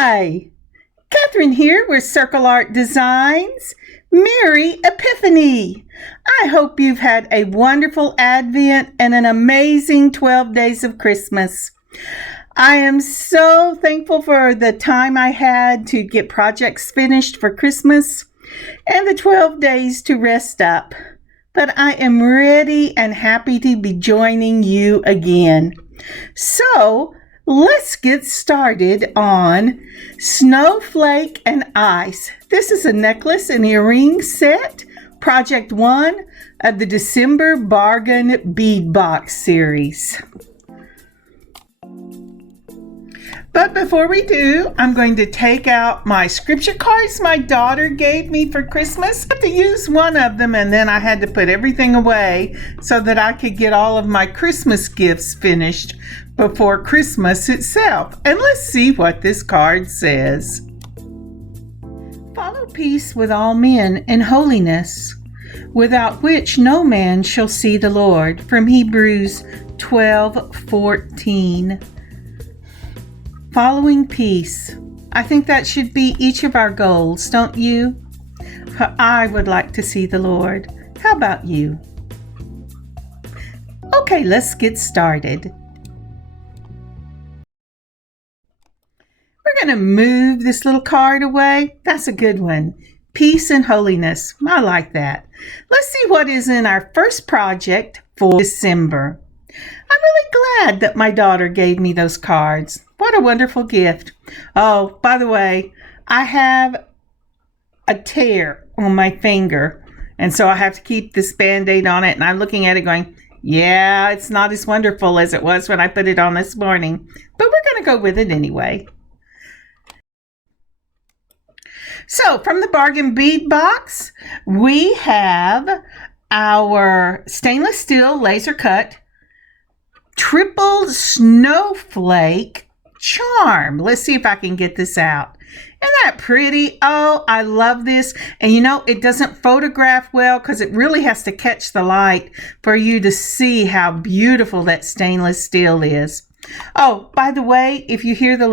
Hi, Kathryn here with Circle Art Designs. Merry Epiphany! I hope you've had a wonderful Advent and an amazing 12 days of Christmas. I am so thankful for the time I had to get projects finished for Christmas and the 12 days to rest up. But I am ready and happy to be joining you again. So, let's get started on Snowflake and Ice. This is a necklace and earring set, Project 1 of the December Bargain Bead Box series. But before we do, I'm going to take out my scripture cards my daughter gave me for Christmas. I had to use one of them, and then I had to put everything away so that I could get all of my Christmas gifts finished before Christmas itself. And let's see what this card says. Follow peace with all men and holiness, without which no man shall see the Lord. From Hebrews 12:14. Following peace. I think that should be each of our goals, don't you? I would like to see the Lord. How about you? Okay, let's get started. We're going to move this little card away. That's a good one. Peace and holiness. I like that. Let's see what is in our first project for December. I'm really glad that my daughter gave me those cards. What a wonderful gift. Oh, by the way, I have a tear on my finger, and so I have to keep this Band-Aid on it, and I'm looking at it going, yeah, it's not as wonderful as it was when I put it on this morning, but we're going to go with it anyway. So, from the Bargain Bead Box, we have our stainless steel laser cut triple snowflake charm. Let's see if I can get this out. Isn't that pretty? Oh, I love this. And you know, it doesn't photograph well because it really has to catch the light for you to see how beautiful that stainless steel is. Oh, by the way, if you hear a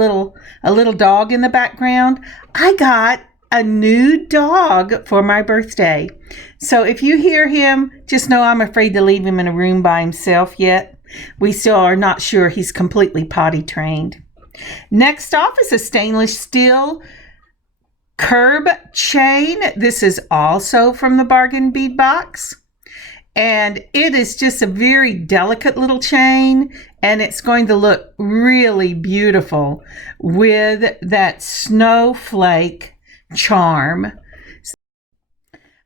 little dog in the background, I got a new dog for my birthday. So if you hear him, just know I'm afraid to leave him in a room by himself yet. We still are not sure he's completely potty trained. Next off is a stainless steel curb chain. This is also from the Bargain Bead Box. And it is just a very delicate little chain, and it's going to look really beautiful with that snowflake charm.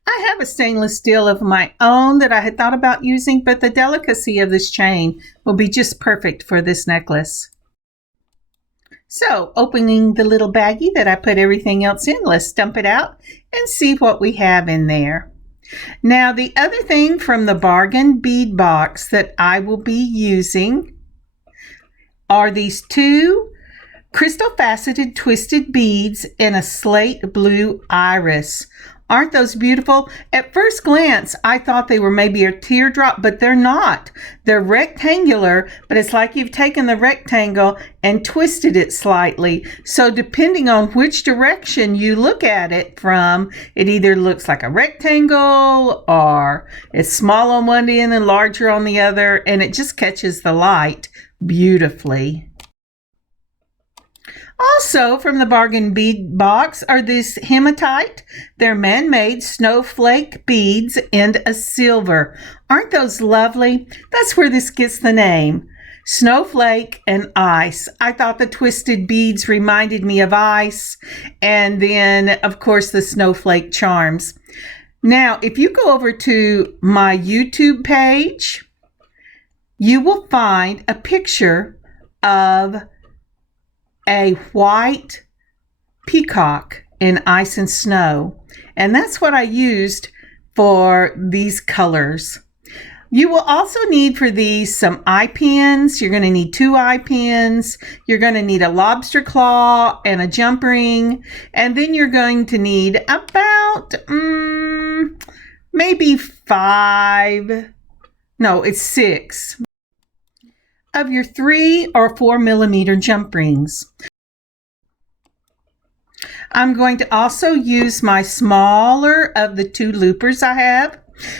I have a stainless steel of my own that I had thought about using, but the delicacy of this chain will be just perfect for this necklace. So, opening the little baggie that I put everything else in, let's dump it out and see what we have in there. Now, the other thing from the Bargain Bead Box that I will be using are these two crystal faceted twisted beads in a slate blue iris. Aren't those beautiful? At first glance, I thought they were maybe a teardrop, but they're not. They're rectangular, but it's like you've taken the rectangle and twisted it slightly. So depending on which direction you look at it from, it either looks like a rectangle or it's small on one end and larger on the other, and it just catches the light beautifully. Also from the Bargain Bead Box are these Hematite. They're man-made snowflake beads in a silver. Aren't those lovely? That's where this gets the name, Snowflake and Ice. I thought the twisted beads reminded me of ice, and then, of course, the snowflake charms. Now, if you go over to my YouTube page, you will find a picture of a white peacock in ice and snow, and that's what I used for these colors. You will also need for these some eye pins. You're going to need 2 eye pins. You're going to need a lobster claw and a jump ring, and then you're going to need about maybe 6 of your 3 or 4 millimeter jump rings. I'm going to also use my smaller of the two loopers I have.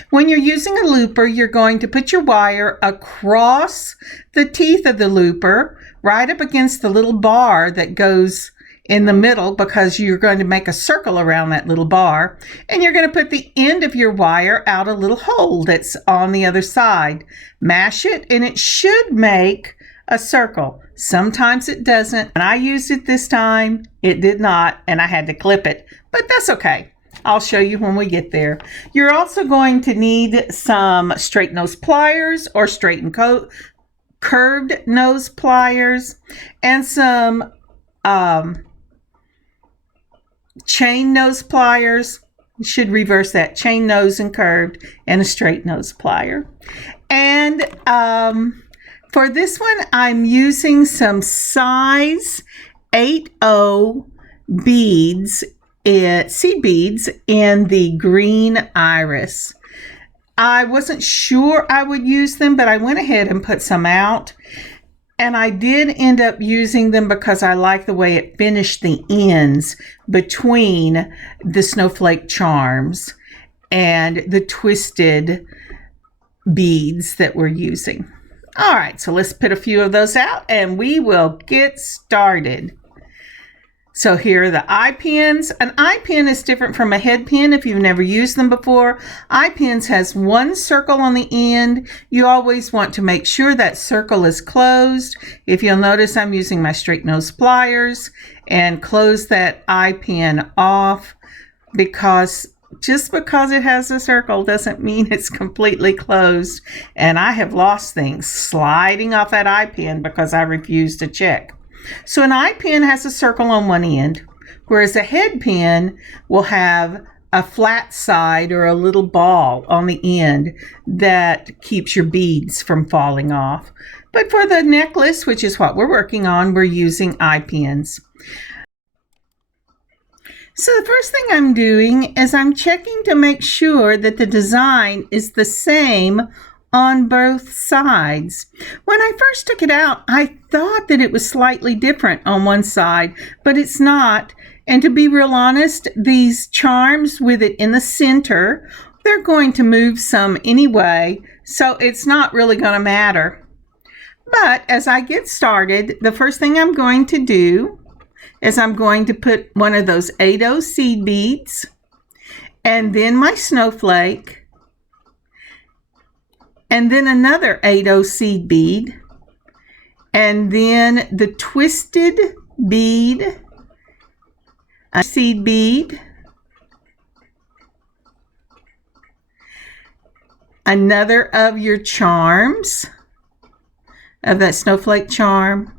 When you're using a looper, you're going to put your wire across the teeth of the looper, right up against the little bar that goes in the middle, because you're going to make a circle around that little bar, and you're going to put the end of your wire out a little hole that's on the other side. Mash it and it should make a circle. Sometimes it doesn't. When I used it this time, it did not, and I had to clip it, but that's okay. I'll show you when we get there. You're also going to need some straight nose pliers or straight and curved nose pliers, and some chain nose pliers. You should reverse that. Chain nose and curved, and a straight nose plier. And for this one, I'm using some size 8/0 beads, seed beads in the green iris. I wasn't sure I would use them, but I went ahead and put some out. And I did end up using them because I like the way it finished the ends between the snowflake charms and the twisted beads that we're using. All right, so let's put a few of those out and we will get started. So here are the eye pins. An eye pin is different from a head pin if you've never used them before. Eye pins has one circle on the end. You always want to make sure that circle is closed. If you'll notice, I'm using my straight nose pliers and close that eye pin off, because just because it has a circle doesn't mean it's completely closed. And I have lost things sliding off that eye pin because I refused to check. So an eye pin has a circle on one end, whereas a head pin will have a flat side or a little ball on the end that keeps your beads from falling off. But for the necklace, which is what we're working on, we're using eye pins. So the first thing I'm doing is I'm checking to make sure that the design is the same on both sides. When I first took it out, I thought that it was slightly different on one side, but it's not. And to be real honest, these charms with it in the center, they're going to move some anyway, so it's not really going to matter. But as I get started, the first thing I'm going to do is I'm going to put one of those 8/0 seed beads, and then my snowflake, and then another 8/0 seed bead, and then the twisted bead, a seed bead, another of your charms, of that snowflake charm,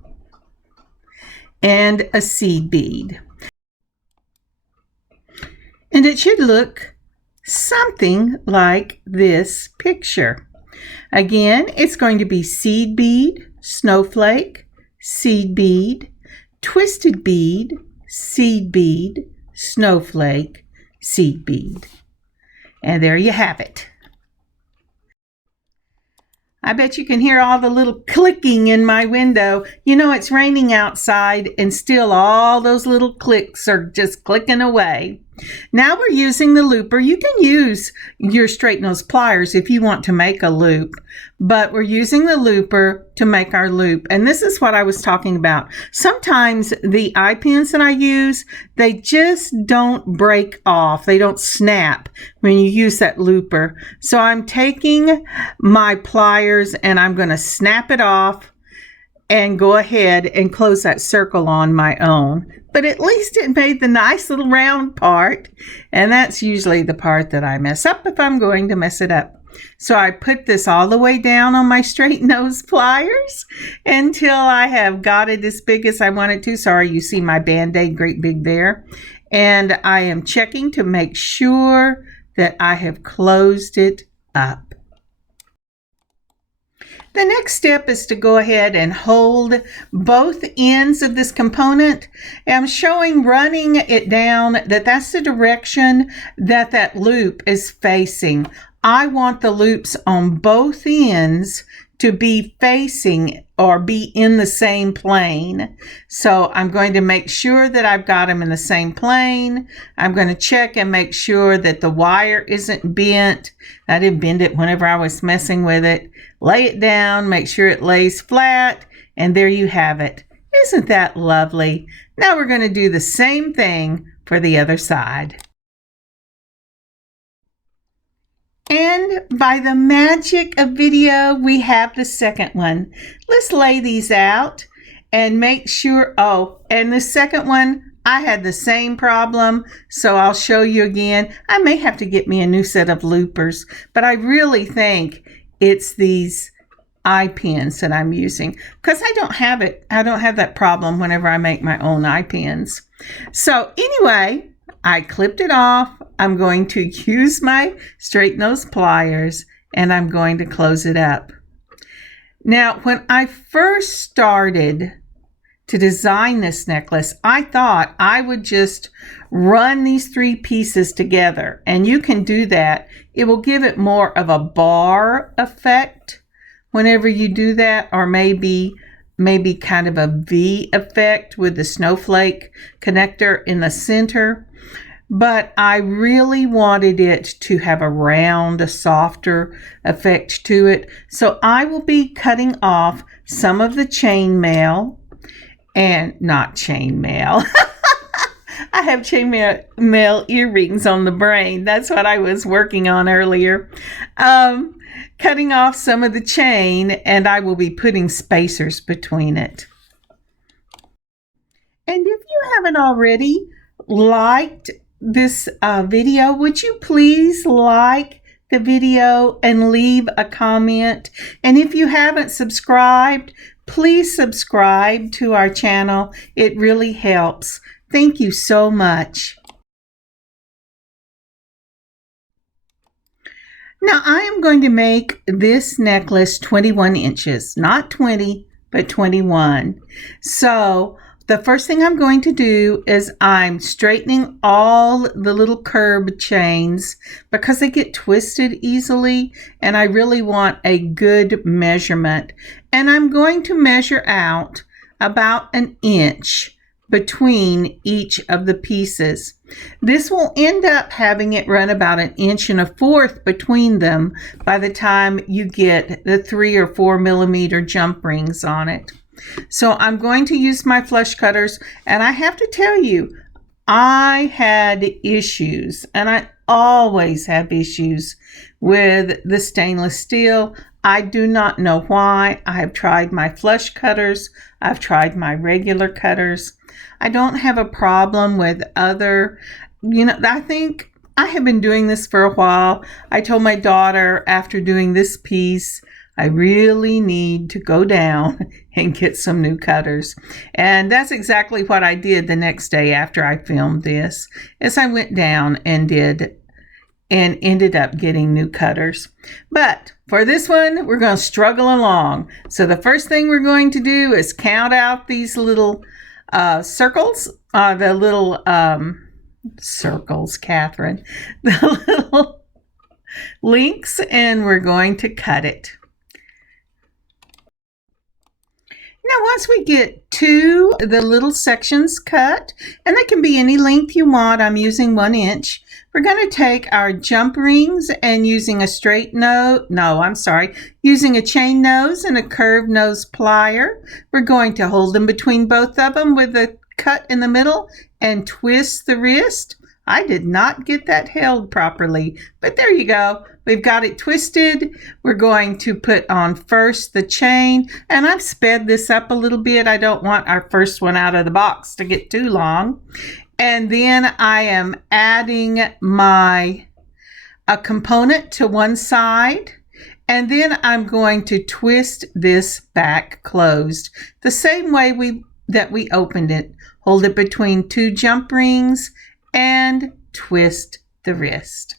and a seed bead. And it should look something like this picture. Again, it's going to be seed bead, snowflake, seed bead, twisted bead, seed bead, snowflake, seed bead. And there you have it. I bet you can hear all the little clicking in my window. You know, it's raining outside and still all those little clicks are just clicking away. Now we're using the looper. You can use your straight nose pliers if you want to make a loop, but we're using the looper to make our loop. And this is what I was talking about. Sometimes the eye pins that I use, they just don't break off. They don't snap when you use that looper. So I'm taking my pliers and I'm going to snap it off and go ahead and close that circle on my own. But at least it made the nice little round part, and that's usually the part that I mess up if I'm going to mess it up. So I put this all the way down on my straight nose pliers until I have got it as big as I want it to. Sorry, you see my Band-Aid great big there. And I am checking to make sure that I have closed it up. The next step is to go ahead and hold both ends of this component. I'm showing running it down that that's the direction that that loop is facing. I want the loops on both ends to be facing or be in the same plane. So I'm going to make sure that I've got them in the same plane. I'm going to check and make sure that the wire isn't bent. I didn't bend it whenever I was messing with it. Lay it down, make sure it lays flat, and there you have it. Isn't that lovely? Now we're going to do the same thing for the other side. And by the magic of video, we have the second one. Let's lay these out and make sure, and the second one, I had the same problem, so I'll show you again. I may have to get me a new set of loopers, but I really think it's these eye pins that I'm using because I don't have it. I don't have that problem whenever I make my own eye pins. So anyway, I clipped it off. I'm going to use my straight nose pliers and I'm going to close it up. Now, when I first started to design this necklace, I thought I would just run these 3 pieces together, and you can do that. It will give it more of a bar effect whenever you do that, or maybe kind of a V effect with the snowflake connector in the center. But I really wanted it to have a round, a softer effect to it. So I will be cutting off some of the chainmail, and not chainmail. I have chainmail earrings on the brain. That's what I was working on earlier. Cutting off some of the chain, and I will be putting spacers between it. And if you haven't already liked this video, would you please like the video and leave a comment? And if you haven't subscribed, please subscribe to our channel. It really helps. Thank you so much. Now I am going to make this necklace 21 inches, not 20, but 21. So the first thing I'm going to do is I'm straightening all the little curb chains because they get twisted easily, and I really want a good measurement. And I'm going to measure out about an inch between each of the pieces. This will end up having it run about 1 1/4 inches between them by the time you get the 3 or 4 millimeter jump rings on it. So I'm going to use my flush cutters, and I have to tell you, I had issues, and I always have issues with the stainless steel. I do not know why. I have tried my flush cutters. I've tried my regular cutters. I don't have a problem with other, I think I have been doing this for a while. I told my daughter after doing this piece, I really need to go down and get some new cutters. And that's exactly what I did the next day after I filmed this, is I went down and ended up getting new cutters. But for this one, we're going to struggle along. So the first thing we're going to do is count out these little circles, the little circles, Kathryn, the little links, and we're going to cut it. Now, once we get to the little sections cut, and they can be any length you want, I'm using 1 inch. We're going to take our jump rings and using a using a chain nose and a curved nose plier, we're going to hold them between both of them with a cut in the middle and twist the wrist. I did not get that held properly, but there you go. We've got it twisted. We're going to put on first the chain, and I've sped this up a little bit. I don't want our first one out of the box to get too long. And then I am adding a component to one side, and then I'm going to twist this back closed the same way that we opened it. Hold it between 2 jump rings and twist the wrist.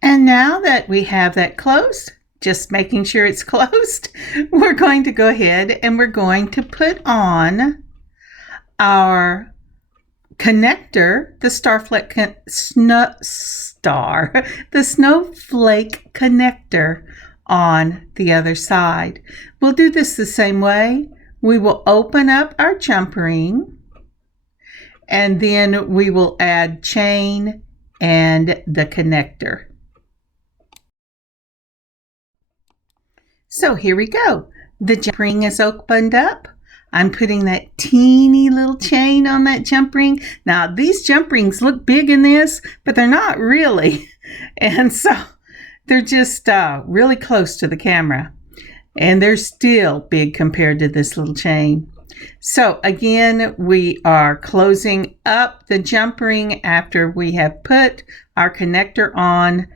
And now that we have that closed, just making sure it's closed, we're going to go ahead and we're going to put on our connector, the the snowflake connector on the other side. We'll do this the same way. We will open up our jump ring, and then we will add chain and the connector. So here we go. The jump ring is opened up. I'm putting that teeny little chain on that jump ring. Now, these jump rings look big in this, but they're not really. And so they're just really close to the camera. And they're still big compared to this little chain. So again, we are closing up the jump ring after we have put our connector on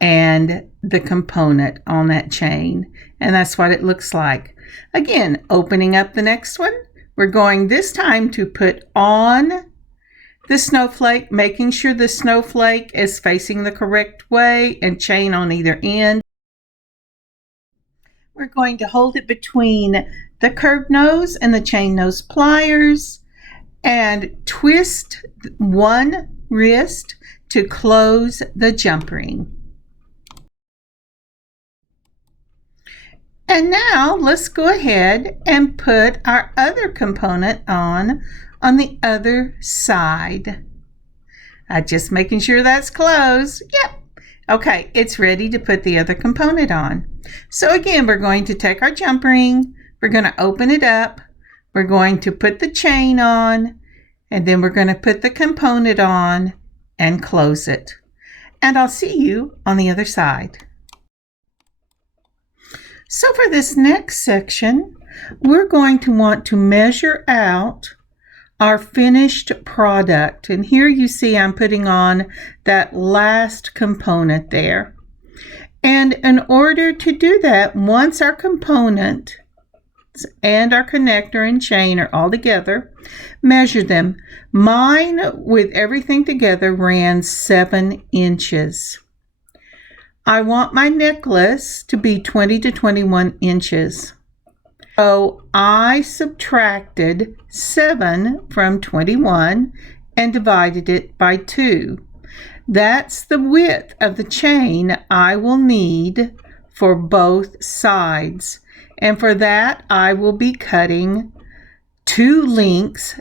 and the component on that chain. And that's what it looks like. Again, opening up the next one, we're going this time to put on the snowflake, making sure the snowflake is facing the correct way and chain on either end. We're going to hold it between the curved nose and the chain nose pliers and twist one wrist to close the jump ring. And now let's go ahead and put our other component on the other side. Just making sure that's closed. Yep. Okay, it's ready to put the other component on. So again, we're going to take our jump ring, we're going to open it up, we're going to put the chain on, and then we're going to put the component on and close it. And I'll see you on the other side. So for this next section, we're going to want to measure out our finished product. And here you see I'm putting on that last component there. And in order to do that, once our component and our connector and chain are all together, measure them. Mine, with everything together, ran 7 inches. I want my necklace to be 20 to 21 inches. So I subtracted 7 from 21 and divided it by 2. That's the width of the chain I will need for both sides. And for that, I will be cutting 2 links.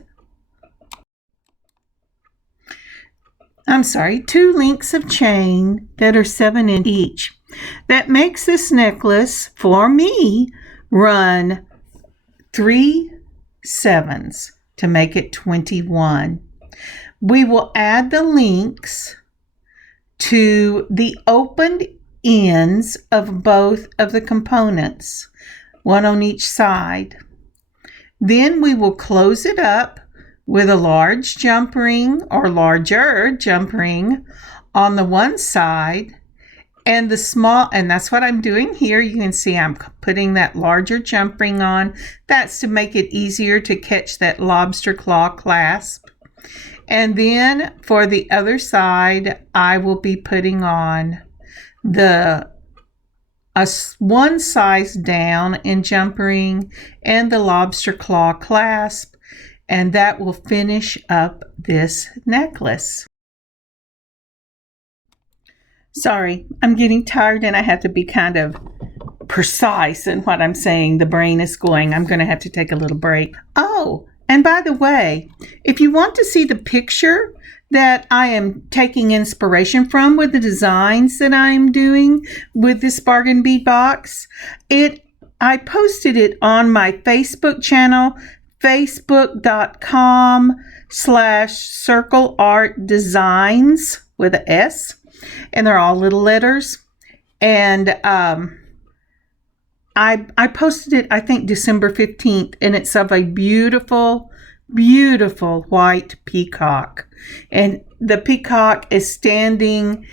2 links of chain that are 7 inches each. That makes this necklace, for me, run 3 7s to make it 21. We will add the links to the opened ends of both of the components, one on each side. Then we will close it up with a large jump ring or larger jump ring on the one side, and the small, and that's what I'm doing here. You can see I'm putting that larger jump ring on. That's to make it easier to catch that lobster claw clasp. And then for the other side, I will be putting on one size down in jump ring and the lobster claw clasp, and that will finish up this necklace. Sorry, I'm getting tired and I have to be kind of precise in what I'm saying. The brain is going. I'm going to have to take a little break. Oh, and by the way, if you want to see the picture that I am taking inspiration from with the designs that I'm doing with this bargain bead box, I posted it on my Facebook channel, facebook.com/circleartdesigns with an S, and they're all little letters. And I posted it, I think, December 15th, and it's of a beautiful, beautiful white peacock. And the peacock is standing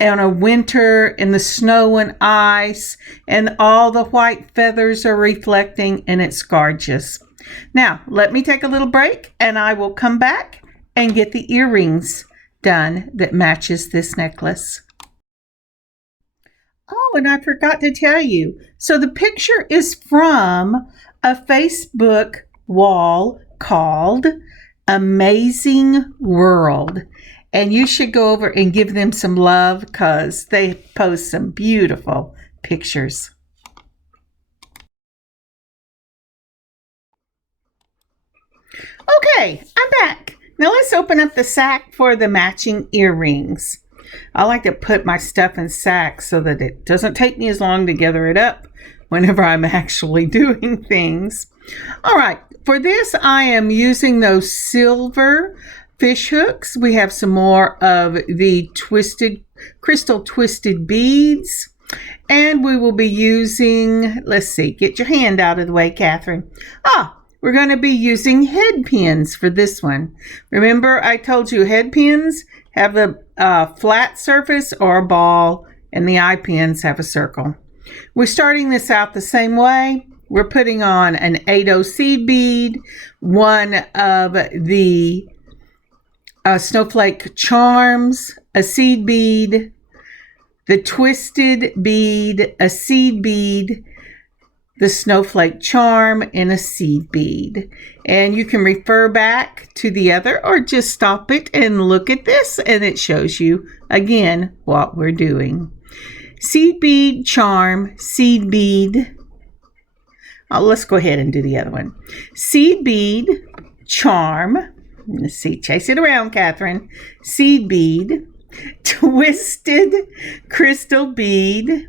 on a winter in the snow and ice, and all the white feathers are reflecting, and it's gorgeous. Now, let me take a little break, and I will come back and get the earrings done that matches this necklace. Oh, and I forgot to tell you. So the picture is from a Facebook wall called amazing world. And you should go over and give them some love because they post some beautiful pictures. Okay, I'm back. Now let's open up the sack for the matching earrings. I like to put my stuff in sacks so that it doesn't take me as long to gather it up whenever I'm actually doing things. All right, for this I am using those silver fish hooks. We have some more of the crystal twisted beads. And we will be using, let's see, get your hand out of the way, Kathryn. We're going to be using head pins for this one. Remember, I told you head pins have a flat surface or a ball, and the eye pins have a circle. We're starting this out the same way. We're putting on an 8/0 seed bead, one of the snowflake charms, a seed bead, the twisted bead, a seed bead, the snowflake charm, and a seed bead. And you can refer back to the other or just stop it and look at this, and it shows you again what we're doing. Seed bead, charm, seed bead. Let's go ahead and do the other one. Seed bead, charm. Let's see, chase it around, Kathryn. Seed bead, twisted crystal bead.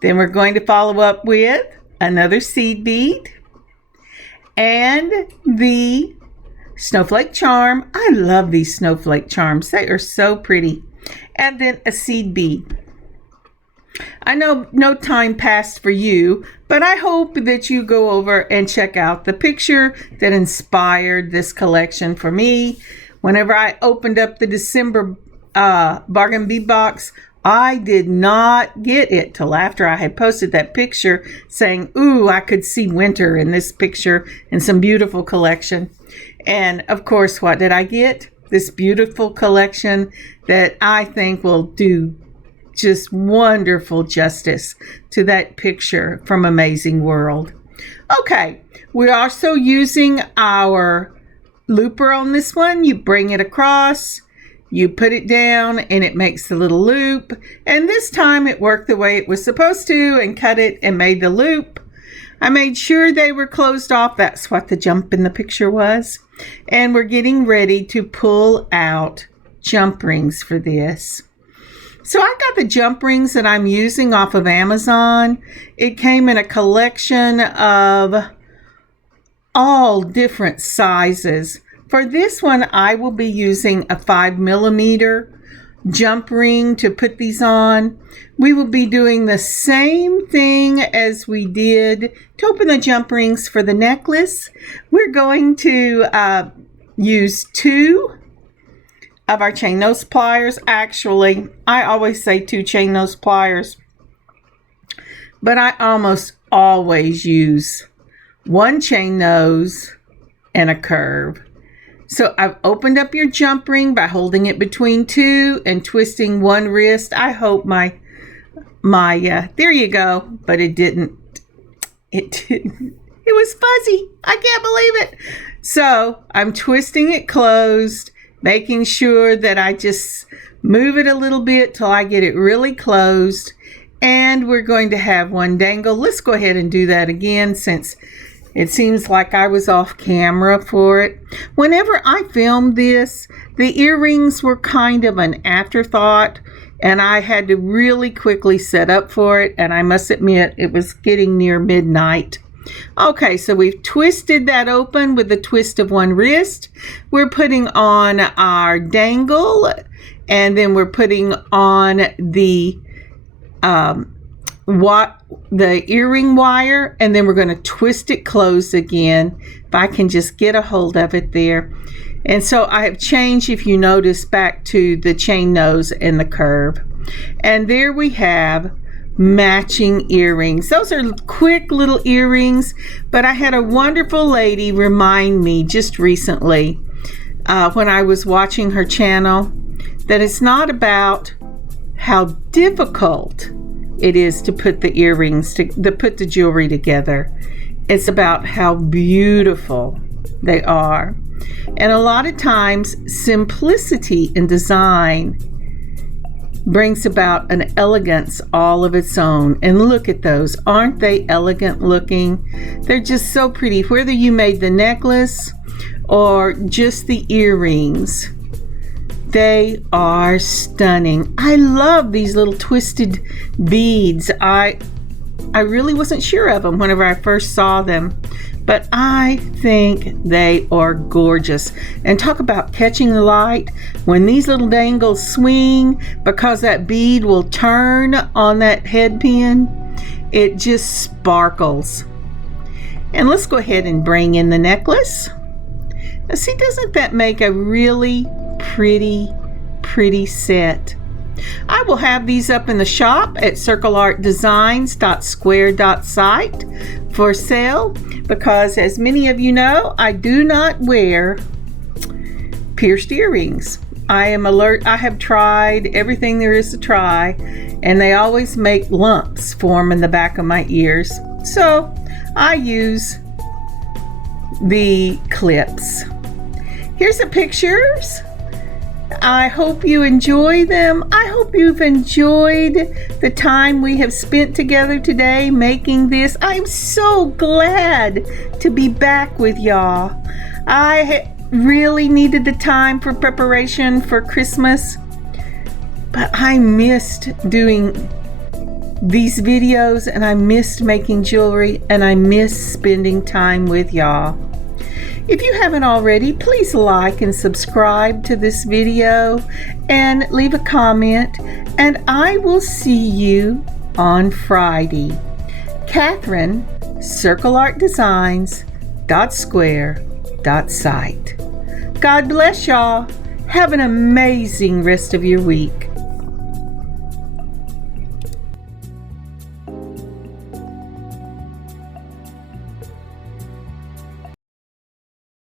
Then we're going to follow up with another seed bead and the snowflake charm. I love these snowflake charms. They are so pretty. And then a seed bead. I know no time passed for you, but I hope that you go over and check out the picture that inspired this collection for me. Whenever I opened up the December bargain bead box, I did not get it till after I had posted that picture saying, ooh, I could see winter in this picture and some beautiful collection. And of course, what did I get? This beautiful collection that I think will do just wonderful justice to that picture from Amazing World. Okay, we're also using our looper on this one. You bring it across, you put it down, and it makes the little loop. And this time it worked the way it was supposed to and cut it and made the loop. I made sure they were closed off. That's what the jump in the picture was. And we're getting ready to pull out jump rings for this. So I got the jump rings that I'm using off of Amazon. It came in a collection of all different sizes. For this one, I will be using a 5mm jump ring to put these on. We will be doing the same thing as we did to open the jump rings for the necklace. We're going to use 2 of our chain nose pliers. Actually, I always say 2 chain nose pliers, but I almost always use 1 chain nose and a curve. So I've opened up your jump ring by holding it between 2 and twisting 1 wrist. I hope my there you go, but it didn't. It was fuzzy. I can't believe it. So I'm twisting it closed, making sure that I just move it a little bit till I get it really closed. And we're going to have 1 dangle. Let's go ahead and do that again since it seems like I was off camera for it. Whenever I filmed this, the earrings were kind of an afterthought, and I had to really quickly set up for it. And I must admit, it was getting near midnight. Okay, so we've twisted that open with the twist of 1 wrist. We're putting on our dangle, and then we're putting on the earring wire, and then we're going to twist it closed again. If I can just get a hold of it there. And so I have changed, if you notice, back to the chain nose and the curve. And there we have matching earrings. Those are quick little earrings, but I had a wonderful lady remind me just recently when I was watching her channel that it's not about how difficult it is to put the earrings, to put the jewelry together. It's about how beautiful they are. And a lot of times, simplicity in design brings about an elegance all of its own. And look at those. Aren't they elegant looking? They're just so pretty. Whether you made the necklace or just the earrings, they are stunning. I love these little twisted beads. I really wasn't sure of them whenever I first saw them, but I think they are gorgeous. And talk about catching the light. When these little dangles swing, because that bead will turn on that head pin, it just sparkles. And let's go ahead and bring in the necklace. Now see, doesn't that make a really pretty set? I will have these up in the shop at circleartdesigns.square.site for sale, because as many of you know, I do not wear pierced earrings. I am alert. I have tried everything there is to try, and they always make lumps form in the back of my ears. So I use the clips. Here's the pictures. I hope you enjoy them. I hope you've enjoyed the time we have spent together today making this. I'm so glad to be back with y'all. I really needed the time for preparation for Christmas, but I missed doing these videos, and I missed making jewelry, and I missed spending time with y'all. If you haven't already, please like and subscribe to this video and leave a comment, and I will see you on Friday. Kathryn, circleartdesigns.square.site. God bless y'all. Have an amazing rest of your week.